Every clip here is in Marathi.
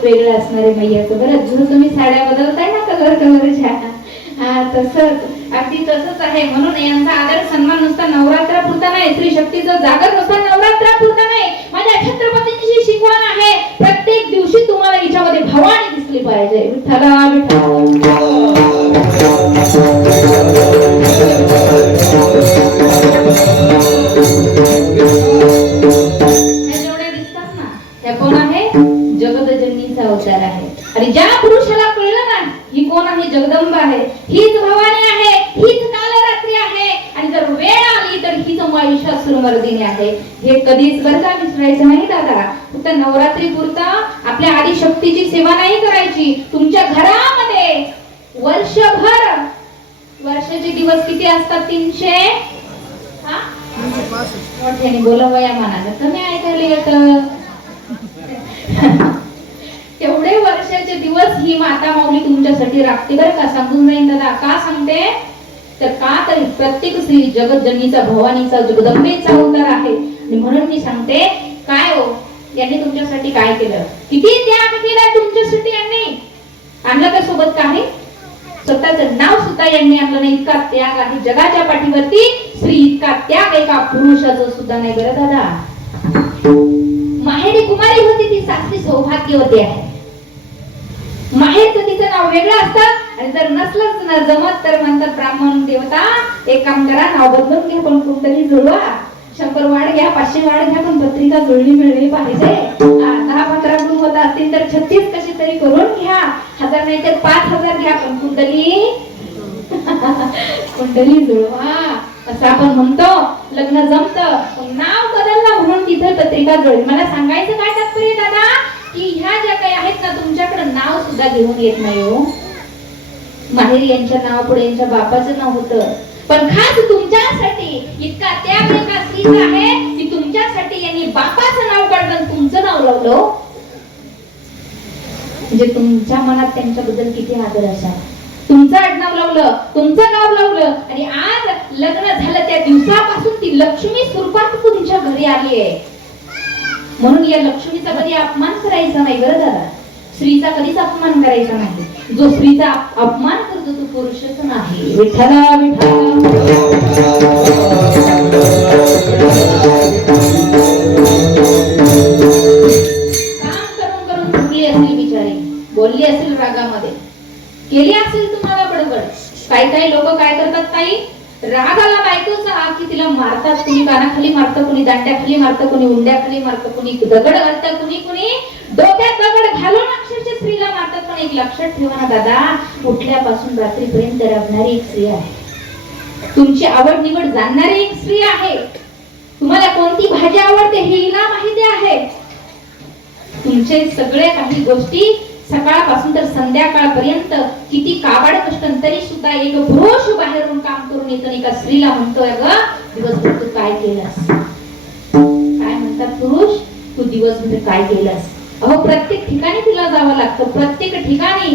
रूप वेगळं असणार आहे मैयाचं. बरं जो तुम्ही साड्या बदलताय ना कलर कलरच्या, तसंच अगदी तसंच आहे. म्हणून यांचा आदर सन्मान नुसता नवरात्रापुरता नाही, स्त्री शक्तीचा जागर नुसता नवरात्रापुरता नाही, माझ्या छत्रपतींची शिकवण आहे. प्रत्येक दिवशी तुम्हाला हिच्यामध्ये भवानी दिसली पाहिजे. विठ्ठला जेवढे दिसतात ना त्या कोण आहे? जगदजननीचा अवतार आहे. आणि ज्या पुरुषाला कळलं ना ही कोण आहे? जगदंबा आहे, हीच भवानी आहे, हीच कालरात्री आहे, आणि जर वेळ आली तर हीच महिषासुरमर्दिनी आहे. हे कधीच बरं का विसरायचं नाही दादा. फक्त नवरात्री पुरता आपल्या आदिशक्तीची सेवा नाही करायची. तुमच्या घरामध्ये वर्षभर, वर्षाचे दिवस किती असतात? 300. मोठ्याने बोलावया मनाला कमी ऐकायला येतं. तेवढे वर्षाचे दिवस ही माता माऊली तुमच्यासाठी राखते बरं का. सांगून जाईन दादा. का सांगते तर का तर प्रत्येक स्त्री जगतजननीचा, भवानीचा, जगदंबेचा अवतार आहे. आणि म्हणून मी सांगते काय हो, यांनी तुमच्यासाठी काय केलं? किती त्याग केला तुमच्यासाठी यांनी. आणलं का सोबत काही? स्वतःचं नाव सुद्धा यांनी आपलं नाही. इतका त्याग आहे जगाच्या पाठीवरती. स्त्री इतका त्याग एका पुरुषाचं सुद्धा नाही बरं दादा. माहेरी कुमारी होती ती, सासरी सौभाग्यवती आहे. माहेरचं तिचं नाव वेगळं असतं, आणि जर नसलंच ना जमत तर म्हणतात ब्राह्मण देवता एक काम करा, नाव बदलून घ्या पण कुंडली जुळवा. 100 वाढ घ्या, 500 वाढ घ्या, पण पत्रिका जुळली मिळली पाहिजे. 10-15 गुण होत असतील तर 36 कशी तरी करून घ्या. 1000 नाही तर 5000 घ्या, पण कुंडली कुंडली जुळवा. असं आपण म्हणतो. लग्न जमतं पण नाव बदललं म्हणून तिथे पत्रिका जुळली. मला सांगायचं काय तात्पर्य दादा की ह्या ज्या काही आहेत ना तुमच्याकडे नाव सुद्धा घेऊन येत नाही हो. माहेरी यांच्या नाव पुढे यांच्या बापाचं नाव होतं, पण खास तुमच्यासाठी इतका त्याग एका स्त्रीचा आहे की तुमच्यासाठी यांनी बापाचं नाव काढलं, तुमचं नाव लावलं. म्हणजे तुमच्या मनात त्यांच्याबद्दल किती आदर असा. तुमचं आडनाव लावलं, तुमचं नाव लावलं, आणि आज लग्न झालं त्या दिवसापासून ती लक्ष्मी स्वरूपात तुमच्या घरी आली आहे. म्हणून या लक्ष्मीचा कधी अपमान करायचा नाही बरं दादा. स्त्रीचा कधीच अपमान करायचा नाही. जो स्त्रीचा अपमान करतो तो पुरुषच नाही. विठ्ठला विठ्ठला. काम करून करून थकली असेल बिचारी, बोलली असेल रागामध्ये, केली असेल तुम्हाला बडबड. काही लोक काय करतात ताई, राग आला बायकोचा की तिला मारतात. कुणी कानाखाली मारतं, कुणी दांड्याखाली मारतं, कुणी उंड्याखाली मारतं, कुणी दगड घालतं, कुणी डोक्यात दगड घालून अक्षरशः स्त्रीला मारतात. पण एक लक्षात ठेवा ना दादा, उठल्यापासून रात्रीपर्यंत रडणारी एक स्त्री आहे. तुमची आवड निवड जाणणारी एक स्त्री आहे. तुम्हाला कोणती भाजी आवडते हे हिला माहिती आहे. तुमचे सगळे काही गोष्टी सकाळपासून तर संध्याकाळपर्यंत किती काबाड कष्ट तरी सुद्धा एक पुरुष बाहेरून काम करून येतो. एका स्त्रीला म्हणतोय ग दिवसभर तू काय केलंस? काय म्हणतात पुरुष, तू दिवसभर काय केलंस? अहो प्रत्येक ठिकाणी तिला जावं लागतं. प्रत्येक ठिकाणी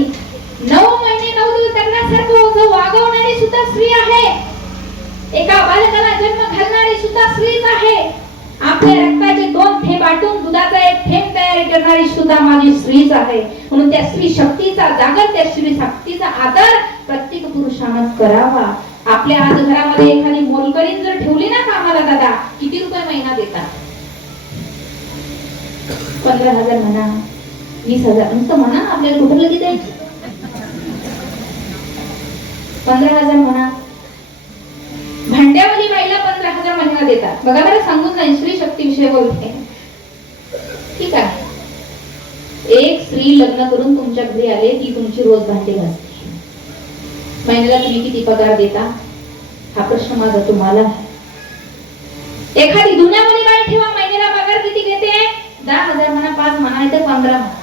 9 महिने 9 दिवस लग्नासारखं वागवणारी सुद्धा स्त्री आहे. एका बालकाला जन्म घालणारी सुद्धा स्त्रीच आहे. आपल्या रक्ताचे 2 थेंब आटून दुधाचा 1 थेंब तयार करणारी सुद्धा माझी स्त्रीच आहे. म्हणून त्या स्त्री शक्तीचा जागर, त्या स्त्री शक्तीचा आदर प्रत्येक पुरुषानं करावा. आपल्या आज घरामध्ये एखादी मोलकरीण जर ठेवली ना कामाला दादा, किती रुपये महिना देतात? 15,000 म्हणा, 20,000 नुसतं म्हणा. आपल्याला कुठं लगेच द्यायची? 15,000 म्हणा. भांड्यावाली बाईला 15,000 महिना देतात. बघा बरं, सांगून नाही स्त्री शक्ती विषय बोलते. ठीक आहे, एक स्त्री लग्न करून तुमच्या घरी आले, ती तुमची रोज भांडे घासते. महिन्याला तुम्ही किती पगार देता? हा प्रश्न माझा तुम्हाला. एखादी धुण्यावाली बाई ठेवा, महिन्याला पगार किती घेते? 10,000 म्हणा, 5 म्हणा, नाही तर 15 म्हणा.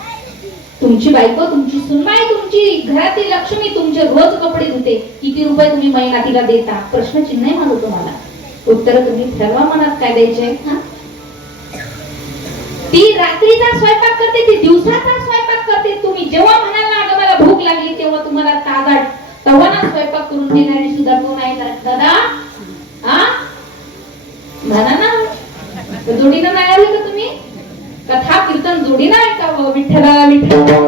तुमची बायको, तुमची सुनबाई, तुमची घरातील लक्ष्मी तुमचे रोज कपडे धुते. किती रुपये तुम्ही महिना तिला देता? प्रश्न चिन्ह आहे माझं तुम्हाला. उत्तर तुम्ही ठरवा मनात काय द्यायचे. ती रात्रीचा स्वयंपाक करते, ती दिवसाचा स्वयंपाक करते. तुम्ही जेव्हा म्हणाल ना अगं मला भूक लागली, तेव्हा तुम्हाला ताजा तवाना स्वयंपाक करून देणारी सुद्धा कोण आहे दादा? म्हणा ना, जोडीनं नाही आले का तुम्ही? कथा कीर्तन जोडीनं ऐकावं, विठ्ठला विठ्ठला.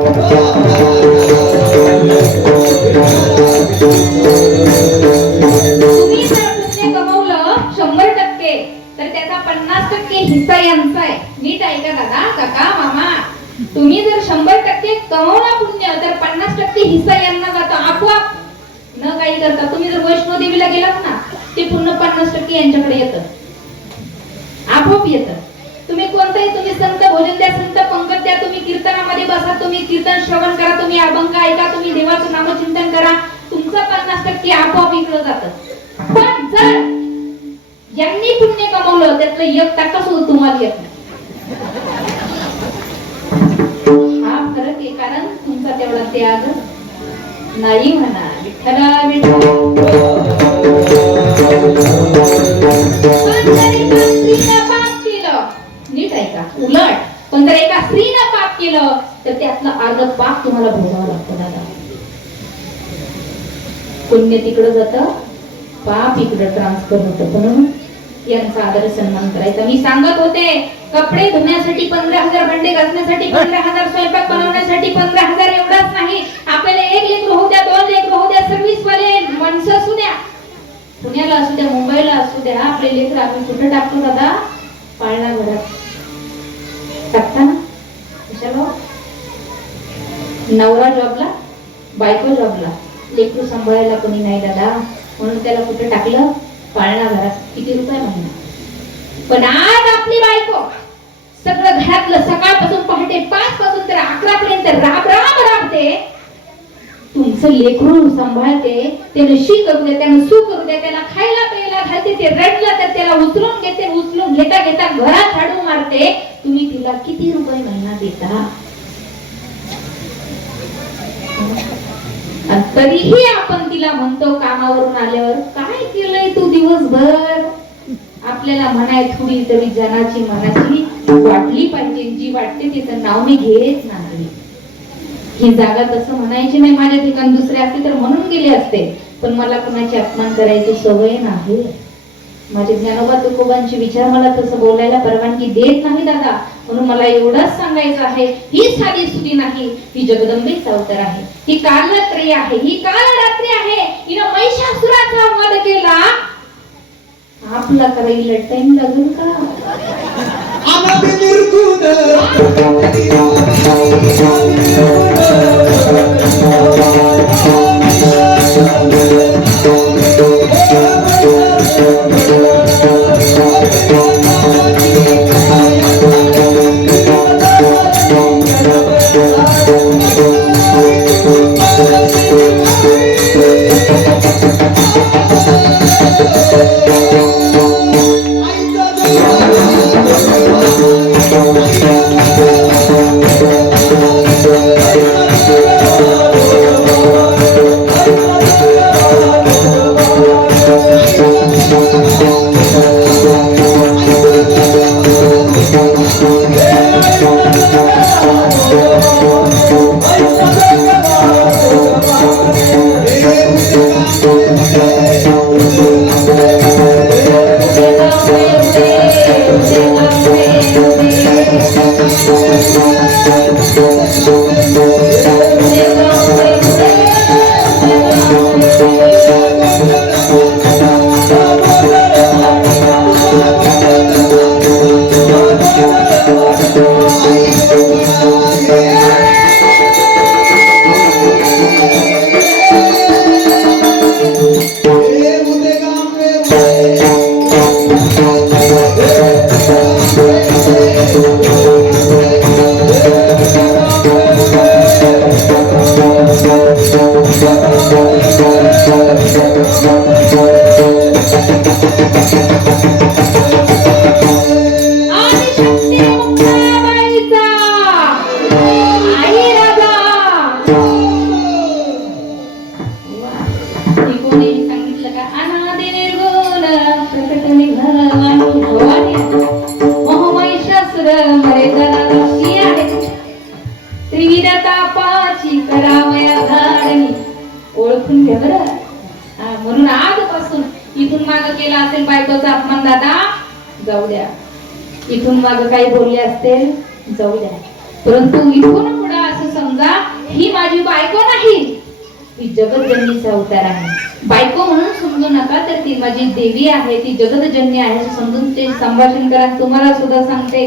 तुम्ही जर पुण्य कमवलं 100% तर त्याचा 50% हिस्सा यांचा आहे. नीट ऐका दादा काका मामा, तुम्ही जर 100% कमवला पुण्य तर 50% हिस्सा यांना जातो आपोआप, न काही करता. तुम्ही जर वैष्णो देवीला गेलात ना ते पुन्हा 50% यांच्याकडे येतं, आपोआप येतं. तुम्ही कोणताही तुम्ही संत भोजन द्या, संत पंगत द्या, तुम्ही कीर्तनामध्ये बसा, तुम्ही कीर्तन श्रवण करा, तुम्ही अभंग ऐका, तुम्ही देवाचं नामचिंतन करा, तुमचं 50% आपोआप इकडं जातं. पण जर ज्यांनी पुण्य कमवलं त्यातलं 1% सुद्धा तुम्हाला येत नाही. हा फरक आहे, कारण तुमचा तेवढा त्याग नाही. म्हणा विठ्ठला विठ्ठला. नीट ऐका, उलट पण जर एका स्त्रीनं पाप केलं तर त्यातलं अर्ध पाप तुम्हाला भोगावं लागतं दादा. पुण्य तिकडं जातं, पाप इकडं ट्रान्सफर होतं. म्हणून यांचा आदर सन्मान करायचा. मी सांगत होते कपडे धुण्यासाठी 15,000, भांडे घासण्यासाठी 15,000, स्वयंपाक बनवण्यासाठी 15,000, एवढाच नाही. आपल्याला 1 लेकरू होऊ द्या, 2 लेकरू होऊ द्या, सर्व्हिस वाले माणसं असू द्या, पुण्याला असू द्या, मुंबईला असू द्या, आपले लेकरं आपण कुठे टाकतो दादा? पाळणा घरात टाकता ना. कशाला? नवरा जॉबला, बायको जॉबला, लेकरू सांभाळायला कोणी नाही दादा, म्हणून त्याला कुठे टाकलं? पाळणा घरात. किती रुपये महिना? पण आज आपली बायको सगळं घरातलं सकाळपासून पहाटे 5 पासून तर 11 पर्यंत राब राब राबते. तुमचं लेकरू सांभाळते, त्याला शी करू दे, त्याला सू करू दे, त्याला खायला प्यायला घालते, ते रडलं तर त्याला उचलून घेते, उचलून घेता घेता घरात झाडू मारते. तुम्ही तिला किती रुपये महिना देता? तरीही आपण तिला म्हणतो कामावरून आल्यावर काय केलंय तू दिवसभर? आपल्याला म्हणाय थोडी तरी जनाची मनाची वाटली पाहिजे. जी वाटते तिचं नाव मी घेत नाही. ही जागा तसं म्हणायची नाही. माझ्या ठिकाणी दुसरे असते तर म्हणून गेले असते, पण मला कुणाची अपमान करायची सवय नाही. माझे ज्ञानोबा तुकोबांचे विचार मला तसं बोलायला परवानगी देत नाही दादा. म्हणून मला एवढंच सांगायचं आहे, ही साधी सुधी नाही, ही जगदंबेचा अवतार आहे, ही कालरात्री आहे, ही कालरात्री आहे. हिनं महिषासुराचा वध केला. आपला करायला टाइम लागेल का? ओळखून घ्या बरं. म्हणून आजपासून इथून माग केला असेल बायकोचा अपमान दादा, जाऊ द्या. इथून माग काही बोलले असतील, जाऊ द्या. परंतु इथून पुढे असं समजा ही माझी बायको नाही, ही जगतजननीचा अवतार आहे. बायको म्हणून समजू नका, तर ती माझी देवी आहे, ती जगतजननी आहे असं समजून ते संभाषण करा. तुम्हाला सुद्धा सांगते,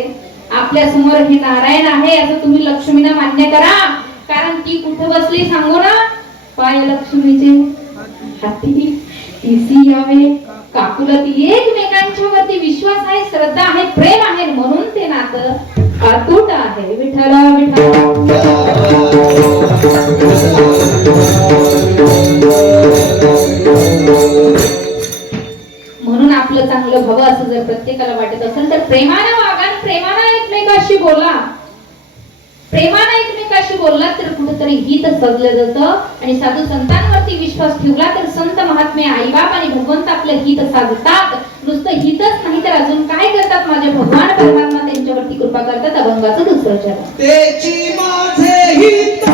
आपल्या समोर हे नारायण आहे असं तुम्ही लक्ष्मीला मान्य करा. कारण ती कुठे बसली सांगू ना, पाय लक्ष्मीचे हाती तिसी यावे. काकुला ती एकमेकांच्या वरती विश्वास आहे, श्रद्धा आहे, प्रेम आहे, म्हणून ते नातं अतूट आहे. विठ्ठला विठ्ठला. म्हणून आपलं चांगलं व्हावं असं जर प्रत्येकाला वाटत असेल तर प्रेमाने वागा, प्रेमाने एकमेकाशी बोला. प्रेमाने एकमेकाशी बोलला तर कुठेतरी हित सजलं जातं. आणि साधू संतांवरती विश्वास ठेवला तर संत महात्मे, आईबाप आणि भगवंत आपलं हित साधतात. नुसतं हितच नाही तर अजून काय करतात, माझे भगवान परमात्मा त्यांच्यावरती कृपा करतात. अभंगाचं दुसरं चरण. तेची माझे हित